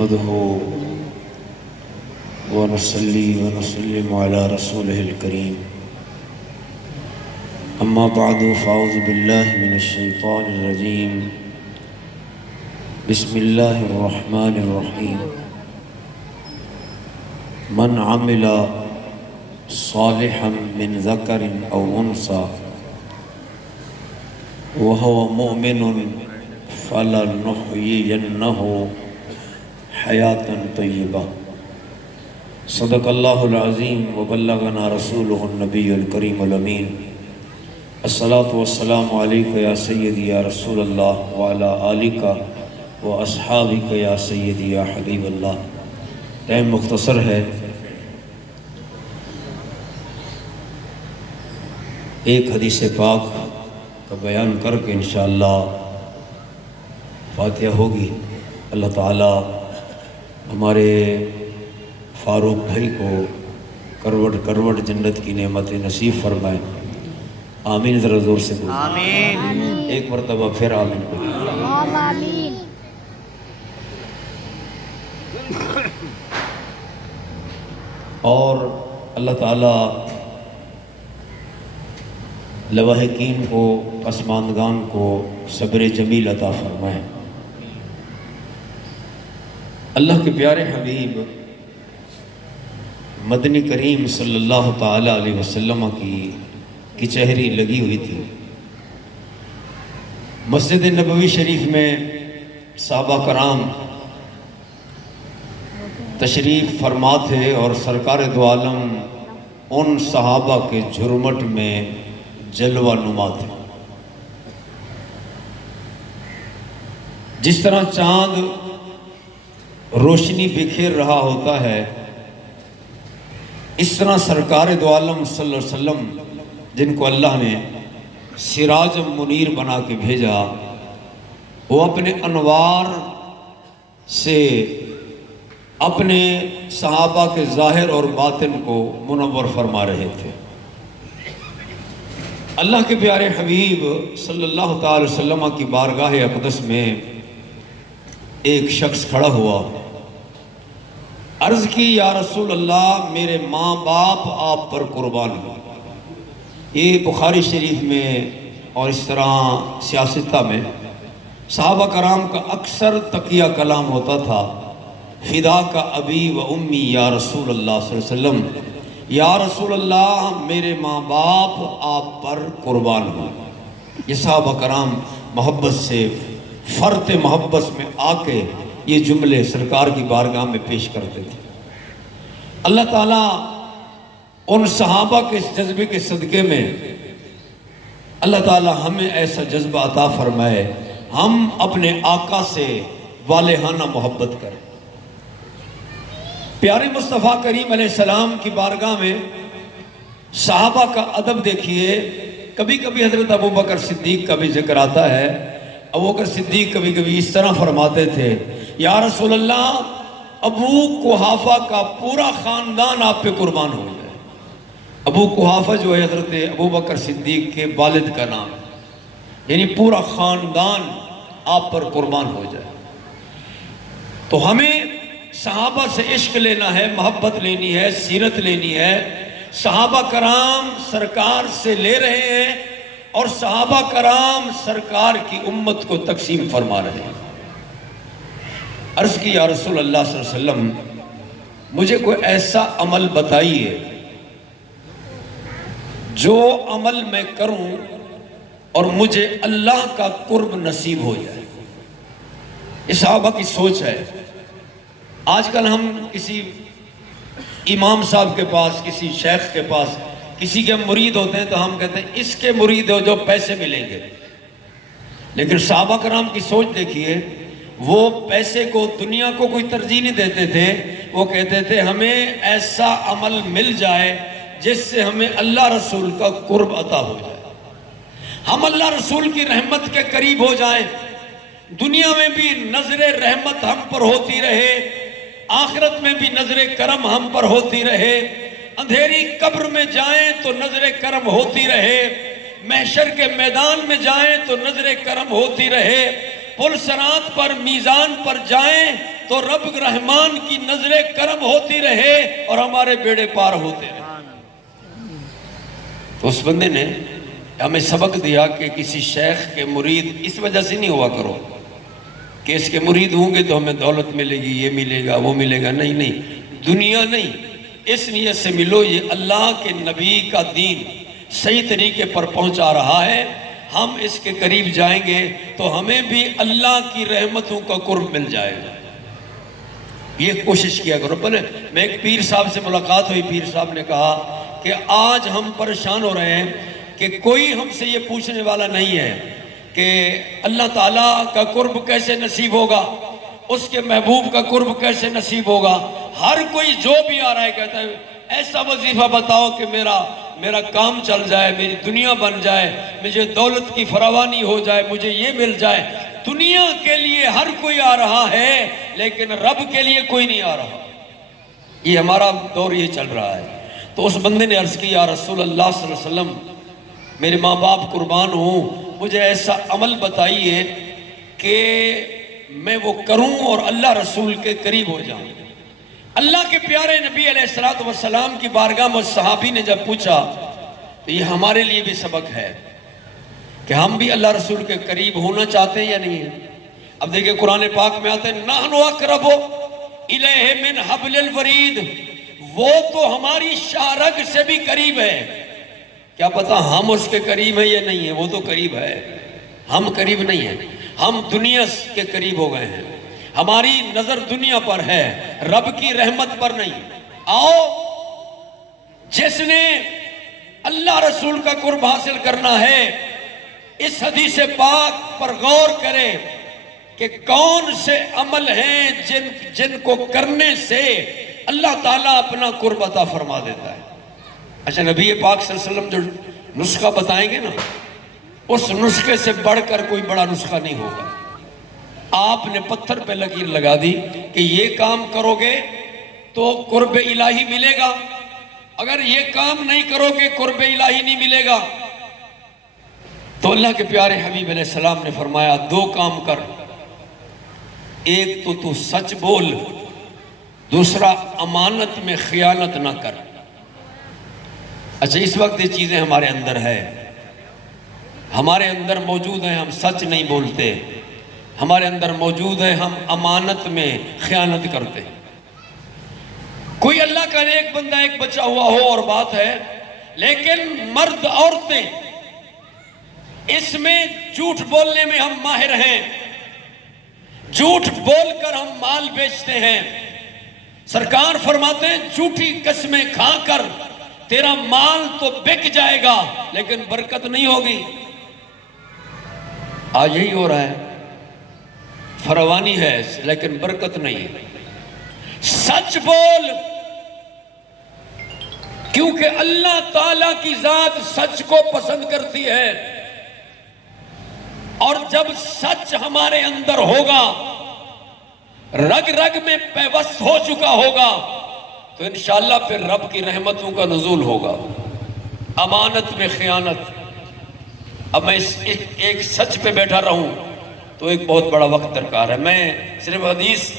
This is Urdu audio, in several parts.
نحمده ونصلي ونسلم على رسوله الكريم اما بعد فاعوذ بالله من الشيطان الرجيم بسم الله الرحمن الرحيم من عمل صالحا من ذكر او انثى وهو مؤمن فلنحيينه حیاة طیبہ صدق اللہ العظیم وبلغنا رسولہ النبی الکریم الامین الصلاة والسلام علیکہ یا سیدی یا رسول اللہ وعلا آلکہ و اصحابکہ یا سیدی یا حبیب اللہ۔ ٹائم مختصر ہے، ایک حدیث پاک کا بیان کر کے انشاءاللہ فاتحہ ہوگی۔ اللہ تعالیٰ ہمارے فاروق بھائی کو کروڑ کروڑ جنت کی نعمت نصیب فرمائے، آمین۔ ذرا زور سے بولیں آمین۔ ایک مرتبہ پھر آمین بولیں آمین۔ اور اللہ تعالیٰ لواحقین کو، پسماندگان کو صبر جمیل عطا فرمائے۔ اللہ کے پیارے حبیب مدنی کریم صلی اللہ تعالیٰ علیہ وسلم کی کچہری لگی ہوئی تھی۔ مسجد نبوی شریف میں صحابہ کرام تشریف فرما تھے اور سرکار دو عالم ان صحابہ کے جھرمٹ میں جلوہ نما تھے۔ جس طرح چاند روشنی بکھیر رہا ہوتا ہے، اس طرح سرکار دو عالم صلی اللہ علیہ وسلم جن کو اللہ نے سراج منیر بنا کے بھیجا، وہ اپنے انوار سے اپنے صحابہ کے ظاہر اور باطن کو منور فرما رہے تھے۔ اللہ کے پیارے حبیب صلی اللہ تعالی وسلم کی بارگاہ اقدس میں ایک شخص کھڑا ہوا، عرض کی یا رسول اللہ میرے ماں باپ آپ پر قربان ہوں۔ یہ بخاری شریف میں اور اس طرح سیاستہ میں صحابہ کرام کا اکثر تقیہ کلام ہوتا تھا، فدا کا ابی و امی یا رسول اللہ صلی اللہ علیہ وسلم، یا رسول اللہ میرے ماں باپ آپ پر قربان ہوں۔ یہ صحابہ کرام محبت سے، فرط محبت میں آ کے یہ جملے سرکار کی بارگاہ میں پیش کرتے تھے۔ اللہ تعالیٰ ان صحابہ کے اس جذبے کے صدقے میں اللہ تعالیٰ ہمیں ایسا جذبہ عطا فرمائے، ہم اپنے آقا سے والہانہ محبت کریں۔ پیارے مصطفیٰ کریم علیہ السلام کی بارگاہ میں صحابہ کا ادب دیکھیے۔ کبھی کبھی حضرت ابوبکر صدیق کا بھی ذکر آتا ہے۔ ابوبکر صدیق کبھی کبھی اس طرح فرماتے تھے، یا رسول اللہ ابو قحافہ کا پورا خاندان آپ پہ قربان ہو جائے۔ ابو قحافہ جو ہے حضرت ابوبکر صدیق کے والد کا نام، یعنی پورا خاندان آپ پر قربان ہو جائے۔ تو ہمیں صحابہ سے عشق لینا ہے، محبت لینی ہے، سیرت لینی ہے۔ صحابہ کرام سرکار سے لے رہے ہیں اور صحابہ کرام سرکار کی امت کو تقسیم فرما رہے ہیں۔ عرض کی یا رسول اللہ صلی اللہ علیہ وسلم مجھے کوئی ایسا عمل بتائیے جو عمل میں کروں اور مجھے اللہ کا قرب نصیب ہو جائے۔ یہ صحابہ کی سوچ ہے۔ آج کل ہم کسی امام صاحب کے پاس، کسی شیخ کے پاس کسی کے مرید ہوتے ہیں تو ہم کہتے ہیں اس کے مرید ہو جو پیسے ملیں گے، لیکن صحابہ کرام کی سوچ دیکھیے، وہ پیسے کو، دنیا کو کوئی ترجیح نہیں دیتے تھے۔ وہ کہتے تھے ہمیں ایسا عمل مل جائے جس سے ہمیں اللہ رسول کا قرب عطا ہو جائے، ہم اللہ رسول کی رحمت کے قریب ہو جائیں، دنیا میں بھی نظر رحمت ہم پر ہوتی رہے، آخرت میں بھی نظر کرم ہم پر ہوتی رہے، اندھیری قبر میں جائیں تو نظر کرم ہوتی رہے، محشر کے میدان میں جائیں تو نظر کرم ہوتی رہے، پل صراط پر میزان پر جائیں تو رب رحمان کی نظر کرم ہوتی رہے اور ہمارے بیڑے پار ہوتے رہے۔ تو اس بندے نے ہمیں سبق دیا کہ کسی شیخ کے مرید اس وجہ سے نہیں ہوا کرو کہ اس کے مرید ہوں گے تو ہمیں دولت ملے گی، یہ ملے گا، وہ ملے گا۔ نہیں نہیں، دنیا نہیں، اس نیت سے ملو یہ اللہ کے نبی کا دین صحیح طریقے پر پہنچا رہا ہے، ہم اس کے قریب جائیں گے تو ہمیں بھی اللہ کی رحمتوں کا قرب مل جائے گا۔ یہ کوشش کیا کرو۔ میں ایک پیر صاحب سے ملاقات ہوئی، پیر صاحب نے کہا کہ آج ہم پریشان ہو رہے ہیں کہ کوئی ہم سے یہ پوچھنے والا نہیں ہے کہ اللہ تعالیٰ کا قرب کیسے نصیب ہوگا، اس کے محبوب کا قرب کیسے نصیب ہوگا۔ ہر کوئی جو بھی آ رہا ہے کہتا ہے ایسا وظیفہ بتاؤ کہ میرا کام چل جائے، میری دنیا بن جائے، مجھے دولت کی فراوانی ہو جائے، مجھے یہ مل جائے۔ دنیا کے لیے ہر کوئی آ رہا ہے لیکن رب کے لیے کوئی نہیں آ رہا۔ یہ ہمارا دور یہ چل رہا ہے۔ تو اس بندے نے عرض کی، یا رسول اللہ صلی اللہ علیہ وسلم، میرے ماں باپ قربان ہوں، مجھے ایسا عمل بتائیے کہ میں وہ کروں اور اللہ رسول کے قریب ہو جاؤں۔ اللہ کے پیارے نبی علیہ السلام کی بارگاہ میں صحابی نے جب پوچھا تو یہ ہمارے لیے بھی سبق ہے کہ ہم بھی اللہ رسول کے قریب ہونا چاہتے ہیں یا نہیں ہیں۔ اب دیکھیں قرآن پاک میں آتے ہیں نحن اقرب الیہ من حبل الورید، وہ تو ہماری شارگ سے بھی قریب ہے۔ کیا پتا ہم اس کے قریب ہیں یا نہیں ہیں؟ وہ تو قریب ہے، ہم قریب نہیں ہیں، ہم دنیا کے قریب ہو گئے ہیں، ہماری نظر دنیا پر ہے، رب کی رحمت پر نہیں۔ آؤ جس نے اللہ رسول کا قرب حاصل کرنا ہے اس حدیث پاک پر غور کرے کہ کون سے عمل ہیں جن کو کرنے سے اللہ تعالیٰ اپنا قرب عطا فرما دیتا ہے۔ اچھا، نبی پاک صلی اللہ علیہ وسلم جو نسخہ بتائیں گے نا، اس نسخے سے بڑھ کر کوئی بڑا نسخہ نہیں ہوگا۔ آپ نے پتھر پہ لکیر لگا دی کہ یہ کام کرو گے تو قرب الہی ملے گا، اگر یہ کام نہیں کرو گے قرب الہی نہیں ملے گا۔ تو اللہ کے پیارے حبیب علیہ السلام نے فرمایا دو کام کر، ایک تو سچ بول، دوسرا امانت میں خیانت نہ کر۔ اچھا، اس وقت یہ چیزیں ہمارے اندر ہے، ہمارے اندر موجود ہیں، ہم سچ نہیں بولتے، ہمارے اندر موجود ہے ہم امانت میں خیانت کرتے۔ کوئی اللہ کا ایک بندہ ایک بچہ ہوا ہو اور بات ہے، لیکن مرد عورتیں اس میں جھوٹ بولنے میں ہم ماہر ہیں، جھوٹ بول کر ہم مال بیچتے ہیں۔ سرکار فرماتے ہیں جھوٹی قسمیں کھا کر تیرا مال تو بک جائے گا لیکن برکت نہیں ہوگی۔ آج یہی ہو رہا ہے، فراوانی ہے لیکن برکت نہیں ہے۔ سچ بول، کیونکہ اللہ تعالیٰ کی ذات سچ کو پسند کرتی ہے، اور جب سچ ہمارے اندر ہوگا، رگ رگ میں پیوست ہو چکا ہوگا، تو انشاءاللہ پھر رب کی رحمتوں کا نزول ہوگا۔ امانت میں خیانت، اب میں ایک سچ پہ بیٹھا رہوں تو ایک بہت بڑا وقت درکار ہے۔ میں صرف حدیث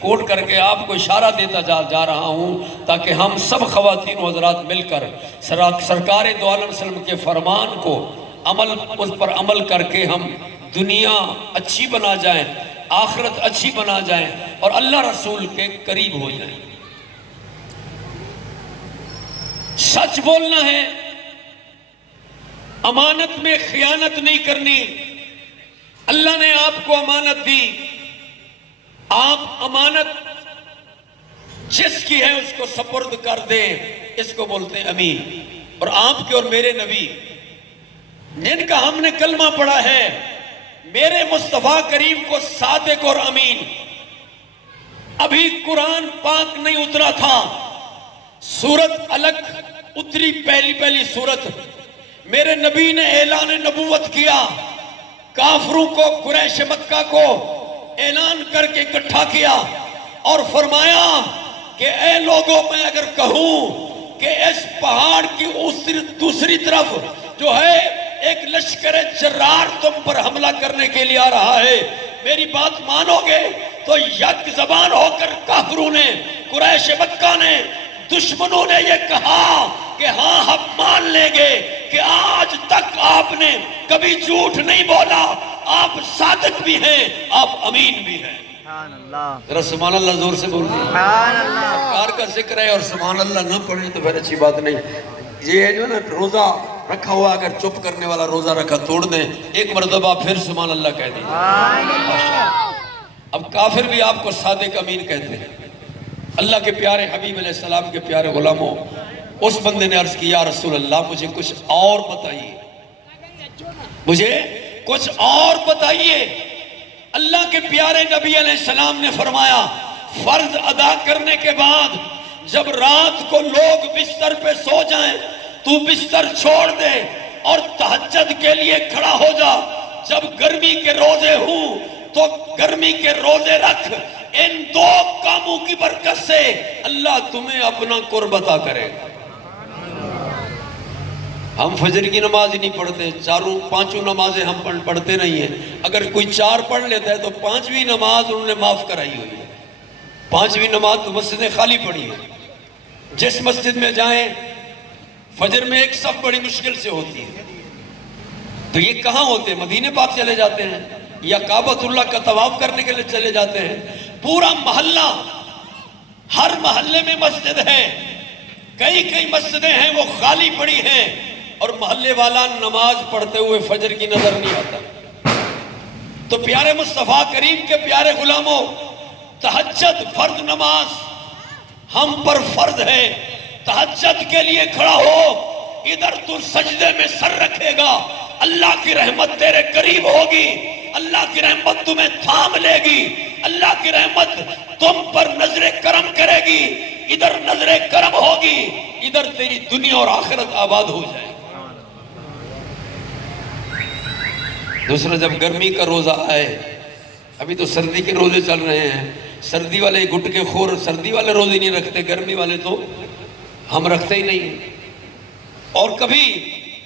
کوٹ کر کے آپ کو اشارہ دیتا جا رہا ہوں تاکہ ہم سب خواتین و حضرات مل کر سرکار دو عالم وسلم کے فرمان کو اس پر عمل کر کے ہم دنیا اچھی بنا جائیں، آخرت اچھی بنا جائیں اور اللہ رسول کے قریب ہو جائیں۔ سچ بولنا ہے، امانت میں خیانت نہیں کرنی۔ اللہ نے آپ کو امانت دی، آپ امانت جس کی ہے اس کو سپرد کر دیں، اس کو بولتے ہیں امین۔ اور آپ کے اور میرے نبی جن کا ہم نے کلمہ پڑھا ہے، میرے مصطفیٰ کریم کو صادق اور امین، ابھی قرآن پاک نہیں اترا تھا، سورت الگ اتری، پہلی سورت، میرے نبی نے اعلان نبوت کیا، کافروں کو، قریش مکہ کو اعلان کر کے اکٹھا کیا اور فرمایا کہ اے لوگوں، میں اگر کہوں کہ اس پہاڑ کی دوسری طرف جو ہے ایک لشکر جرار تم پر حملہ کرنے کے لیے آ رہا ہے، میری بات مانو گے؟ تو یک زبان ہو کر کافروں نے، قریش مکہ نے، دشمنوں نے یہ کہا کہ ہاں ہم مان لیں گے کہ آج تک آپ نے کبھی جھوٹ نہیں بولا، آپ صادق بھی ہیں، آپ امین بھی ہیں۔ ذرا سبحان اللہ زور سے بول دیں۔ کار کا ذکر ہے اور سبحان اللہ نہ پڑھیں تو پھر اچھی بات نہیں۔ یہ جو نا روزہ رکھا ہوا، اگر چپ کرنے والا روزہ رکھا توڑ دیں، ایک مرتبہ پھر سبحان اللہ کہہ دیں۔ اب کافر بھی آپ کو صادق امین کہتے ہیں۔ اللہ کے پیارے حبیب علیہ السلام کے پیارے غلاموں، اس بندے نے عرض کیا، رسول اللہ مجھے کچھ اور بتائیے، مجھے کچھ اور بتائیے۔ اللہ کے پیارے نبی علیہ السلام نے فرمایا، فرض ادا کرنے کے بعد جب رات کو لوگ بستر پہ سو جائیں تو بستر چھوڑ دے اور تہجد کے لیے کھڑا ہو جا۔ جب گرمی کے روزے ہوں تو گرمی کے روزے رکھ، ان دو کاموں کی برکت سے اللہ تمہیں اپنا قرب عطا کرے گا۔ ہم فجر کی نماز ہی نہیں پڑھتے، پانچوں نمازیں ہم پڑھتے نہیں ہیں۔ اگر کوئی 4 پڑھ لیتا ہے تو 5ویں نماز انہوں نے معاف کرائی ہوئی ہے۔ 5ویں نماز تو مسجدیں خالی پڑی ہے۔ جس مسجد میں جائیں فجر میں ایک صف بڑی مشکل سے ہوتی ہے، تو یہ کہاں ہوتے ہیں؟ مدینے پاک چلے جاتے ہیں یا کعبۃ اللہ کا طواف کرنے کے لیے چلے جاتے ہیں۔ پورا محلہ، ہر محلے میں مسجد ہے، کئی مسجدیں ہیں وہ خالی پڑی ہیں، اور محلے والا نماز پڑھتے ہوئے فجر کی نظر نہیں آتا۔ تو پیارے مصطفیٰ کریم کے پیارے غلاموں، تہجد فرض نماز ہم پر فرض ہے۔ تہجد کے لیے کھڑا ہو، ادھر تو سجدے میں سر رکھے گا، اللہ کی رحمت تیرے قریب ہوگی، اللہ کی رحمت تمہیں تھام لے گی، اللہ کی رحمت تم پر نظر کرم کرے گی، ادھر نظر کرم ہوگی، ادھر تیری دنیا اور آخرت آباد ہو جائے۔ دوسرا، جب گرمی کا روزہ آئے، ابھی تو سردی کے روزے چل رہے ہیں، سردی والے گٹکے خور سردی والے روزے نہیں رکھتے، گرمی والے تو ہم رکھتے ہی نہیں ہیں۔ اور کبھی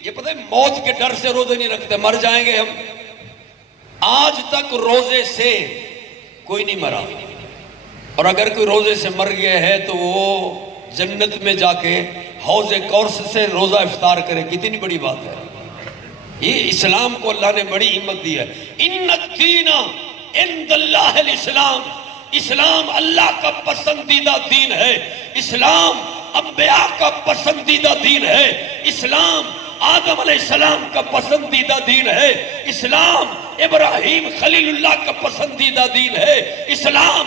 یہ پتہ ہے موت کے ڈر سے روزے نہیں رکھتے، مر جائیں گے ہم۔ آج تک روزے سے کوئی نہیں مرا، اور اگر کوئی روزے سے مر گیا ہے تو وہ جنت میں جا کے حوض کوثر سے روزہ افطار کرے، کتنی بڑی بات ہے۔ یہ اسلام کو اللہ نے بڑی ہمت دی ہے۔ ان الدین عند اللہ الاسلام، اسلام اللہ کا پسندیدہ دین ہے، اسلام انبیاء کا پسندیدہ دین ہے، اسلام آدم علیہ السلام کا پسندیدہ دین ہے، اسلام ابراہیم خلیل اللہ کا پسندیدہ دین ہے، اسلام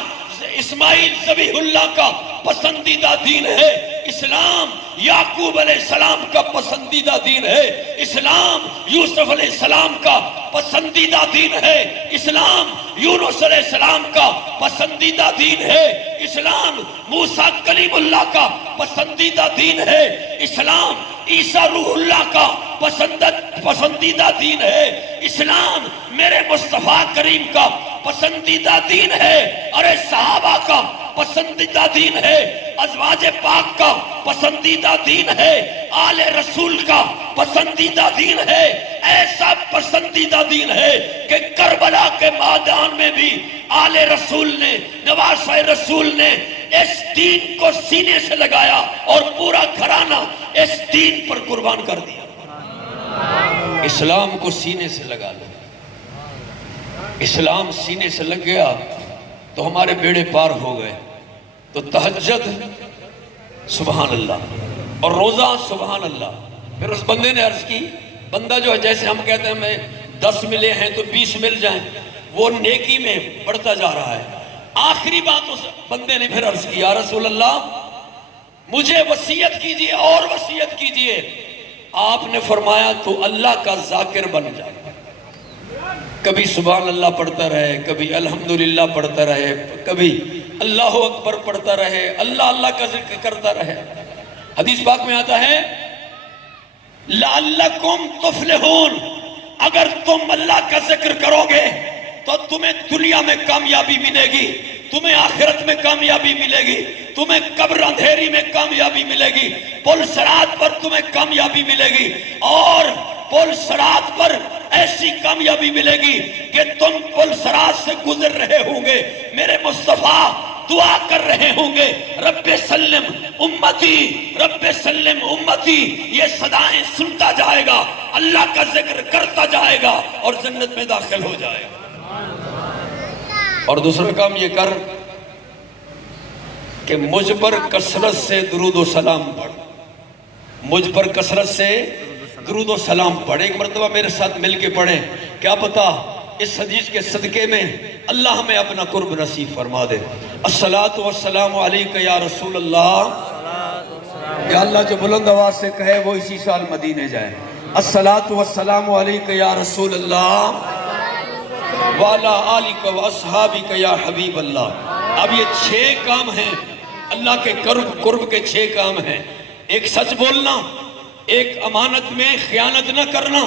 اسماعیل ذبیح اللہ کا پسندیدہ دین ہے، اسلام یعقوب علیہ السلام کا پسندیدہ دین ہے، اسلام یوسف علیہ السلام کا پسندیدہ دین ہے، اسلام یونس علیہ السلام کا پسندیدہ دین ہے، اسلام موسیٰ کلیم اللہ کا پسندیدہ دین ہے، اسلام عیسیٰ روح اللہ کا پسندیدہ دین ہے، اسلام میرے مصطفیٰ کریم کا پسندیدہ دین ہے، اور صحابہ کا پسندیدہ دین ہے، ازواج پاک کا پسندیدہ دین ہے، آل رسول کا پسندیدہ دین ہے، ایسا پسندیدہ دین ہے کہ کربلا کے میدان میں بھی آل رسول نے، نواسہ رسول نے اس دین کو سینے سے لگایا اور پورا گھرانہ اس دین پر قربان کر دیا۔ اسلام کو سینے سے لگا لو، اسلام سینے سے لگ گیا تو ہمارے بیڑے پار ہو گئے۔ تو تہجد سبحان اللہ اور روزہ سبحان اللہ۔ پھر اس بندے نے عرض کی، بندہ جو ہے جیسے ہم کہتے ہیں ہمیں 10 ملے ہیں تو 20 مل جائیں، وہ نیکی میں بڑھتا جا رہا ہے۔ آخری بات اس بندے نے پھر عرض کی، یا رسول اللہ مجھے وصیت کیجئے اور وصیت کیجئے۔ آپ نے فرمایا تو اللہ کا ذاکر بن جائے، کبھی سبحان اللہ پڑھتا رہے، کبھی الحمدللہ پڑھتا رہے، کبھی اللہ اکبر پڑھتا رہے، اللہ اللہ کا ذکر کرتا رہے۔ حدیث پاک میں آتا ہے لعلکم تفلحون، اگر تم اللہ کا ذکر کرو گے تو تمہیں دنیا میں کامیابی ملے گی، تمہیں آخرت میں کامیابی ملے گی، تمہیں قبر اندھیری میں کامیابی ملے گی، پل صراط پر تمہیں کامیابی ملے گی، اور پل صراط پر ایسی کامیابی ملے گی کہ تم پل صراط سے گزر رہے ہوں گے، میرے مصطفیٰ دعا کر رہے ہوں گے، رب سلم امتی، رب سلم امتی، یہ صدائیں سنتا جائے گا، اللہ کا ذکر کرتا جائے گا اور جنت میں داخل ہو جائے گا۔ اور دوسرا کام یہ کر کہ مجھ پر کثرت سے درود و سلام پڑھ، مجھ پر کثرت سے درود و سلام پڑھ۔ ایک مرتبہ میرے ساتھ مل کے پڑھیں، کیا پتا اس حدیث کے صدقے میں اللہ ہمیں اپنا قرب نصیب فرما دے۔ الصلاۃ والسلام علیک یا رسول اللہ، یا اللہ جو بلند آواز سے کہے وہ اسی سال مدینے جائے۔ الصلاۃ والسلام علیک یا رسول اللہ وعلی آلک و اصحابک یا حبیب اللہ۔ اب یہ 6 کام ہیں اللہ کے قرب کے 6 کام ہیں۔ ایک سچ بولنا، ایک امانت میں خیانت نہ کرنا،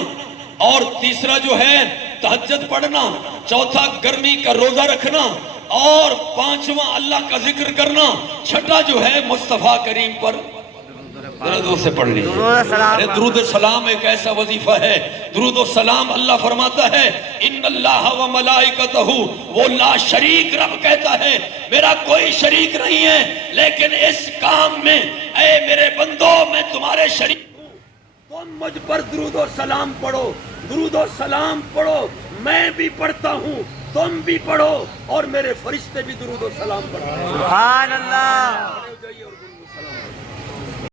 اور تیسرا جو ہے تہجد پڑھنا، چوتھا گرمی کا روزہ رکھنا، اور 5واں اللہ کا ذکر کرنا، چھٹا جو ہے مصطفیٰ کریم پر درود سے پڑھ لیجیے۔ درود السلام ایک ایسا وظیفہ ہے، درود السلام اللہ فرماتا ہے ان اللہ و ملائکتہ، وہ لا شریک رب کہتا ہے میرا کوئی شریک نہیں ہے، لیکن اس کام میں اے میرے بندو میں تمہارے شریک ہوں، تم مجھ پر درود و سلام پڑھو، درود و سلام پڑھو، میں بھی پڑھتا ہوں، تم بھی پڑھو، اور میرے فرشتے بھی درود و سلام پڑھو۔ سبحان اللہ۔